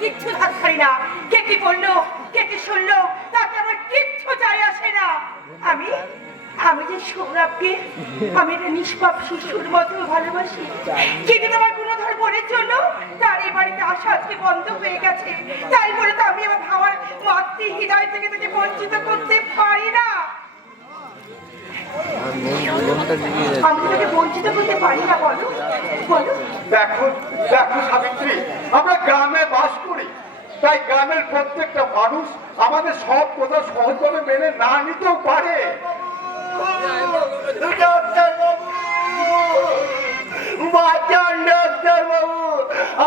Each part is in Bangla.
কিচ্ছু ধার করি না। কে কি বলল? কে কি শুনলো? তাতে আমার কিচ্ছু যায় আসে না। আমি আমি যে সৌরভকে, আমি যে নিষ্পাপ শিশুর মতো ভালোবাসি কিন্তু তোমার কোনো ধর বোনের জন্য? তার এই বাড়িতে আসা আজকে বন্ধ হয়ে গেছে। তাই বলে তো আমি আমার ভাবার মাতৃ হৃদয় থেকে তাকে বঞ্চিত করতে আমি তোকে বঞ্চিত করতে পারি না বলো। বলো। দেখো দেখো সাবিত্রী আমরা গ্রামে বাস করি। তাই গ্রামের প্রত্যেকটা মানুষ আমাদের সব কথা সহজভাবে মেনে না নিতেও পারে। ডাক্তার বাবু বাঁচান ডাক্তার বাবু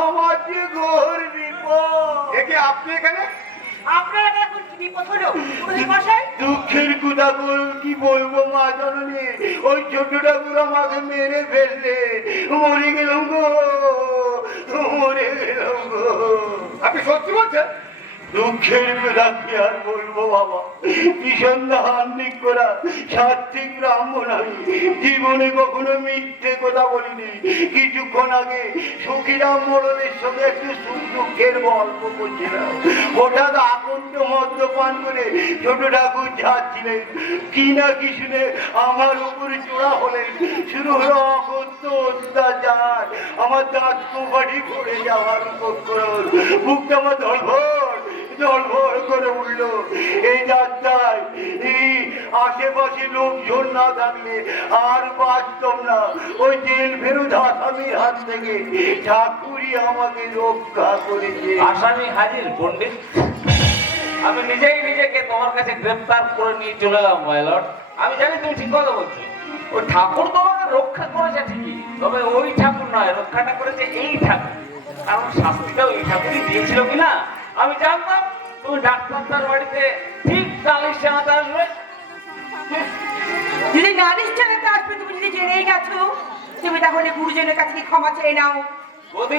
আমার যে ঘোর বিপদ। একে আপনি এখানে? বিপদ হলো? পুরোহিত মশাই? দুঃখের কথা বল কি বলব মা জননী? ওই ছোট ঠাকুর আমাকে মেরে ফেললে। মরে গেলাম গো মরে গেলাম গো। আপনি সত্যি বলছেন? দুঃখের কি আর বলব বাবা করা ব্রাহ্মণ আমি। জীবনে কখনো মিথ্যে কথা বলিনি। কিছুক্ষণ আগে সঙ্গে একটু সুখ দুঃখের গল্প করছিলাম। হঠাৎ মদ্যপান করে ছোট ঠাকুর যাচ্ছিলেন কি না কি শুনে আমার উপরে চোরা হলেন। শুরু হলো অকথ্য অত্যাচার। আমার দাঁত কোপাটি পড়ে যাওয়ার উপক্রম। বুকটা আমার ধরভর ওই আমি নিজেই নিজেকে তোমার কাছে গ্রেফতার করে নিয়ে চলে এলাম আমি জানি তুমি ঠিক কথা বলছো। ওই ঠাকুর তোমাকে রক্ষা করেছে ঠিকই, তবে ওই ঠাকুর নয়, রক্ষাটা করেছে এই ঠাকুর। কারণ শাস্তিটাও এই ঠাকুরই দিয়েছিল কিনা? আমি জানতাম তুমি ডাক্তার বাড়িতে ঠিক চালিশ জানাতে আসবে। যদি না নিশ্চয়তা আসবে তুমি যদি জেনেই গেছো তুমি তাহলে গুরুজনের কাছে ক্ষমা চেয়ে নাও। বৌদি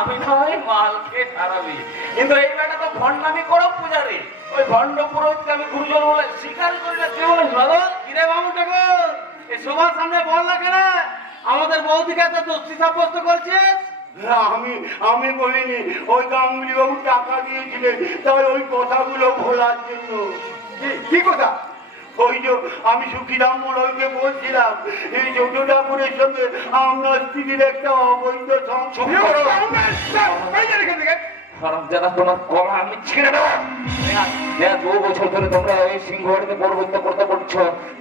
আমি নয় মালকে সারাবি কিন্তু এই বেটা তো ভণ্ডামি করো পূজারি। ওই ভণ্ড পুরোহিতকে আমি গুরুজন বলে স্বীকার করি না। বলিস ভালো কিরে বাবু ঠাকুর? এই সবার সামনে বল না কেন? আমাদের বৌদিকে এত দোষী সাব্যস্ত করছিস? না, আমি আমি বলিনি ওই গাঙ্গুলি বাবু টাকা দিয়েছিলেন তাই ওই কথাগুলো ভোলার জন্য। কি- কি কথা? ওই যে আমি সুখিরাম মোড়লকে বলছিলাম এই ছোট ঠাকুরের সঙ্গে আপনার স্ত্রীর একটা অবৈধ যারা তোমার কলা আমি ছিঁড়ে দেবো। দেখ দু বছর ধরে তোমরা এই সিংহবাড়িতে পরবর্তী করতে পারছ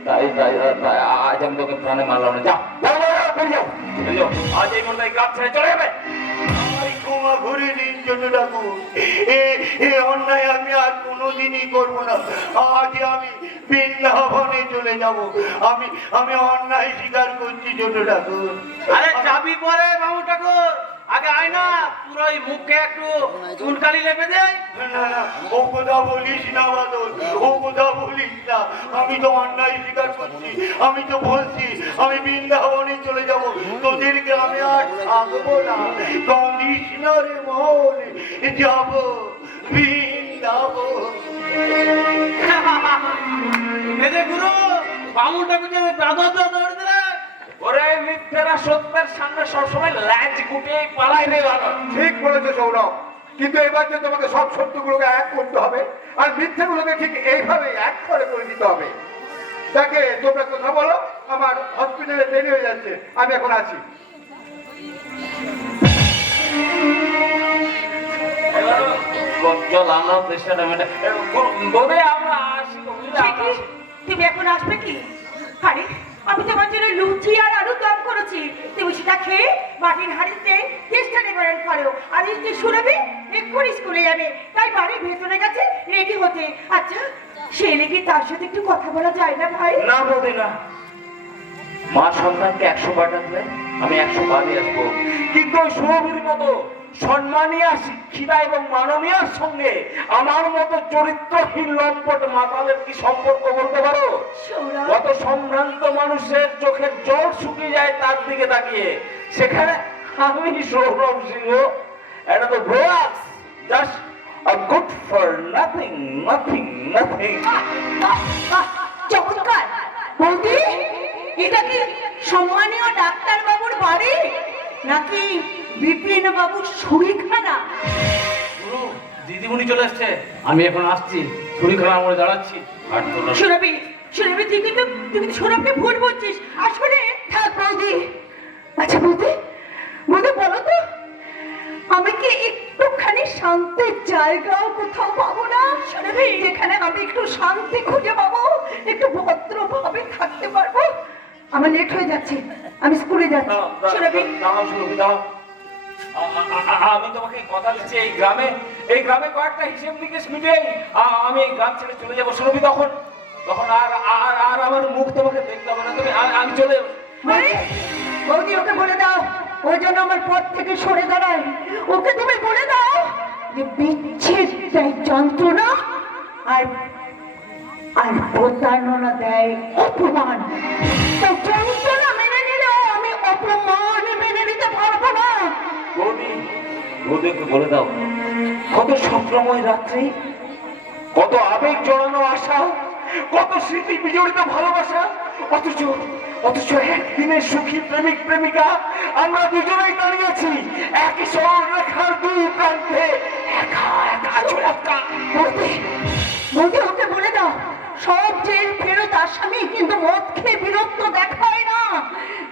তাই তাই তাই আজ আমি তোকে প্রাণে মারলাম না। যাও। আজ এই এই গাছ ছেড়ে চলে যাবে। ক্ষমা করে দিন জন্য ঠাকুর। এ অন্যায় আমি আর কোনোদিনই করব না। আজ আমি বৃন্দাবনে চলে যাব। আমি আমি অন্যায় স্বীকার করছি জন্য ঠাকুর। আরে চাবি পরে বাবু ঠাকুর। আগে আয় না পুরো মুখে একটু চুনকালি লেপে দেয় না না ও কথা বলিস না বাদল ও কথা বলিস না। আমি তো অন্যায় স্বীকার করছি আমি তো বলছি আমি বৃন্দাবনে চলে যাব। তোদের গ্রামে আর থাকব না। কন্ডিশনারে মহলে যাব বৃন্দাবন। গুরু দাদর দৌড় দিলে ওরে মিথ্যেরা সত্যের সামনে সবসময় ল্যাজ গুটিয়ে পালাই রে ভালো ঠিক বলেছ সৌরভ। কিন্তু এবার যে তোমাকে সব সত্যগুলোকে এক করতে হবে আর মিথ্যেগুলোকে ঠিক এইভাবে এক করে করে দিতে হবে। তাকে তোমরা কথা বলো আমার হসপিটালে দেরি হয়ে যাচ্ছে আমি এখন আছি? তুমি এখন আসবে কি? আরে আমি তোমার জন্য লুচি আর আলু দম করেছি। তুমি সেটা খেয়ে মাটির হাড়িতে চেষ্টা নিবারণ করো আর যে সুরভি, এক্ষুনি স্কুলে যাবে। তাই বাড়ির ভেতরে গেছে রেডি হতে। আচ্ছা সে লেগে তার সাথে একটু কথা বলা যায় না ভাই? না, বৌদি, না। মা সন্তানকে একশো ডাকলে আমি একশো বারই আসব। কিন্তু সুরভির মতো? সম্মানীয় শিক্ষিতা এবং মাননীয়ার সঙ্গে আমার মতো চরিত্রহীন লম্পট মাতালের কি সম্পর্ক বলতে পারো? কত সম্ভ্রান্ত মানুষের চোখের জল শুকিয়ে যায় তার দিকে তাকিয়ে। সেখানে আমি সৌরভ সিংহ এটা তো ভোয়াস just a good for nothing nothing nothing চমৎকার। বৌদি এটা কি সম্মানীয় ডাক্তার বাবুর বাড়ি? নাকি বিপিন বাবুর শরীর খারাপ দিদিমণি চলে এসছে। আমি এখন আসছি খানা মোড়ে দাঁড়াচ্ছি। সুরভি সুরভি তুই কিন্তু তুই কিন্তু সৌরভকে ভুল বলছিস। আসলে থাক বৌদি আচ্ছা বৌদি বৌদি বলো তো আমি কি একটুখানি শান্তির জায়গা কোথাও পাবো না? সুরভি যেখানে আমি একটু শান্তি খুঁজে পাবো একটু ভদ্রভাবে থাকতে পারব? আমার লেট হয়ে যাচ্ছে আমি স্কুলে যাচ্ছি। সুরভি দাঁড়াও, সুরভি, দাঁড়াও। আমি তোমাকে কথা দিচ্ছি এই গ্রামে এই গ্রামে কয়েকটা হিসেব নিকেশ মিটিয়ে আ- আমি এই গ্রাম ছেড়ে চলে যাব। শুনবি তখন? তখন আর আর আর আমার মুখ তোমাকে দেখতে হবে না। তুমি আমি চলে যাব। বৌদি ওকে বলে দাও। ওই জন্য আমার পথ থেকে সরে দাঁড়ায় ওকে তুমি বলে দাও যে বিচ্ছেদ দেয় যন্ত্রণা আর আর প্রতারণা দেয় অপমান। তাই যন্ত্রণা মেনে নিলেও আমি অপমান মেনে নিতে পারব না। বৌদি বৌদিকে বলে দাও। কত স্বপ্নময় রাত্রি, কত আবেগ জড়ানো আশা, কত স্মৃতি বিজড়িত ভালোবাসা, অথচ অথচ একদিনের সুখী প্রেমিক, প্রেমিকা, আমরা দুজনেই দাঁড়িয়ে আছি একই সরল রেখার দুই প্রান্তে। ওকে বলে দাও, সব জেল ফেরত আসামি, কিন্তু মদ খেয়ে বিরক্ত দেখায় না।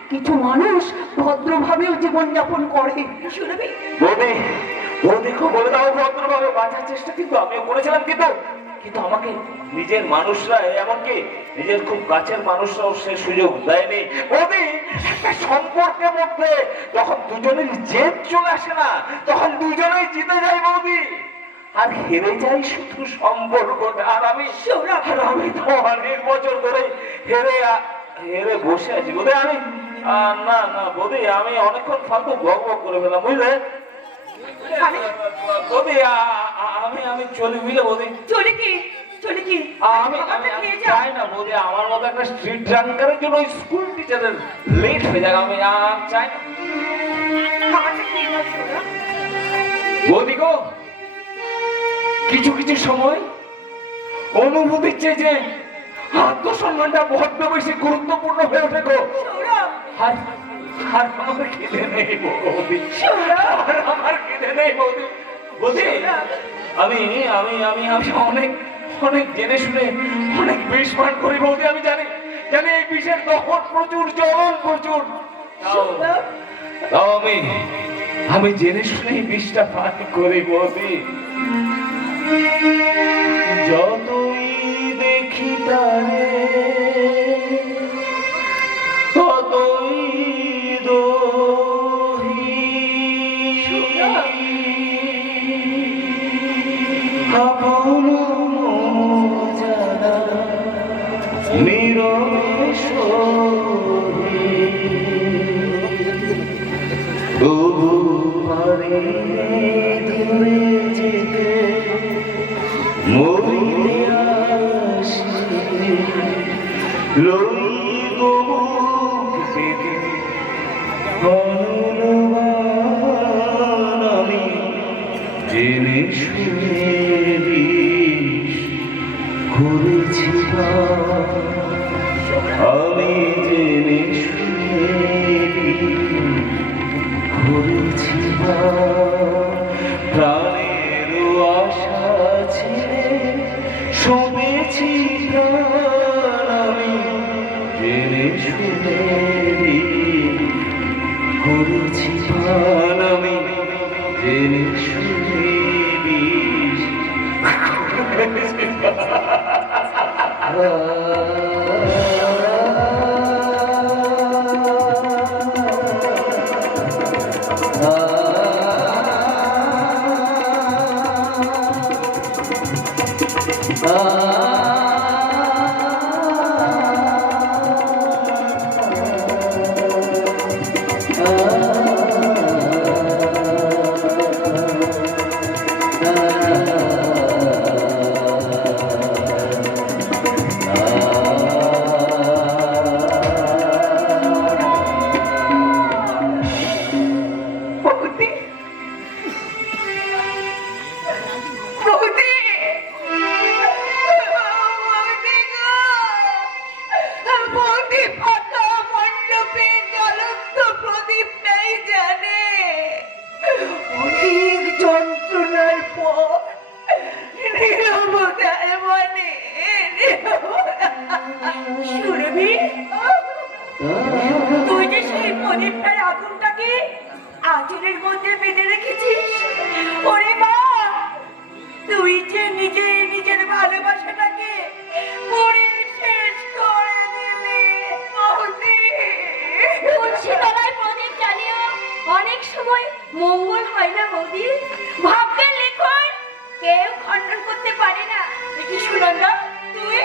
কিছু মানুষ ভদ্রভাবেও জীবনযাপন করে। শুনবি? বৌদি বৌদিকে বলে দাও ভদ্রভাবে। বাঁচার চেষ্টা কিন্তু আমিও করেছিলাম কিন্তু কিন্তু আমাকে নিজের মানুষরা এমনকি নিজের খুব কাছের মানুষরাও সে সুযোগ দেয়নি। বৌদি একটা সম্পর্কের মধ্যে যখন দুজনের জেদ চলে আসে না তখন দুজনেই জিতে যায় বৌদি। আর হেরে যাই শুধু সম্পর্কটা আর আমি। আর আমি তো অনেক বছর ধরে হেরে হেরে বসে আছি। বোধহয় আমি না না আমি অনেকক্ষণ ফালতু বক বক করে ফেলাম বুঝলে? আ- আমি আমি চলি বুঝলে চলে কি? চলে কি? আমি আমি খাবারটা আমি খেয়ে যাও। চাই না বৌদি আমার মতো একটা স্ট্রিট জন্য স্কুল টিচারের লেট হয়ে আমি চাই না। বৌদি গো কিছু কিছু সময় অনুভূতির চেয়ে যে আত্মসম্মানটা বড্ড বেশি গুরুত্বপূর্ণ হয়ে ওঠে গো। আর আর আমার খিদে নেই বৌদি। আর আমার খিদে নেই বৌদি। বৌদি আমি আমি আমি আমি অনেক অনেক জেনে শুনে অনেক বিষ পান করি বৌদি আমি জানি জানি এই বিষের দহন প্রচুর জ্বলন প্রচুর। তাও- সৌরভ তাও আমি আমি জেনে শুনে এই বিষটা পান করি বৌদি। যতই তবু পারে দূরে যেতে মরিতে আসি লই গোমুখ পেতে অনুমান আমি আমি জেনে প্রাণ আমি জেনে শুনে বিষ সুরভি তুই যে সেই প্রদীপটার আগুনটাকে আঁচলের মধ্যে বেঁধে রেখেছিস? ওরে মা! তুই যে নিজে নিজের ভালোবাসাটাকে পুড়ে শেষ করে দিলি। বৌদি। প্রদীপ জ্বালিয়েও অনেক সময় মঙ্গল হয় না বৌদি। ভাববে লিখন কেউ খণ্ডন করতে পারে না। দেখি সুনন্দা তুই?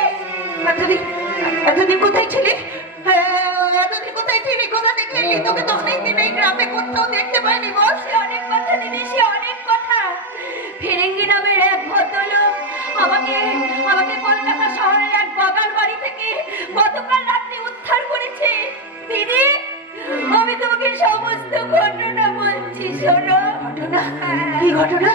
এতদিন কোথায় ছিলি? হ্যাঁ, এতদিন কোথায় ছিলি? কোথা থেকে এলি? তোকে তো অনেক দিন এই গ্রামে কোথাও দেখতে পাইনি বস অনেক কথা দিদি সে অনেক কথা। ফিরিঙ্গি নামের এক ভদ্রলোক আমাকে আমাকে কলকাতা শহরের এক বাগান বাড়ি থেকে গতকাল রাত্রে উদ্ধার করেছে। দিদি আমি তোমাকে সমস্ত ঘটনা বলছি শোনো। ঘটনা? কি ঘটনা?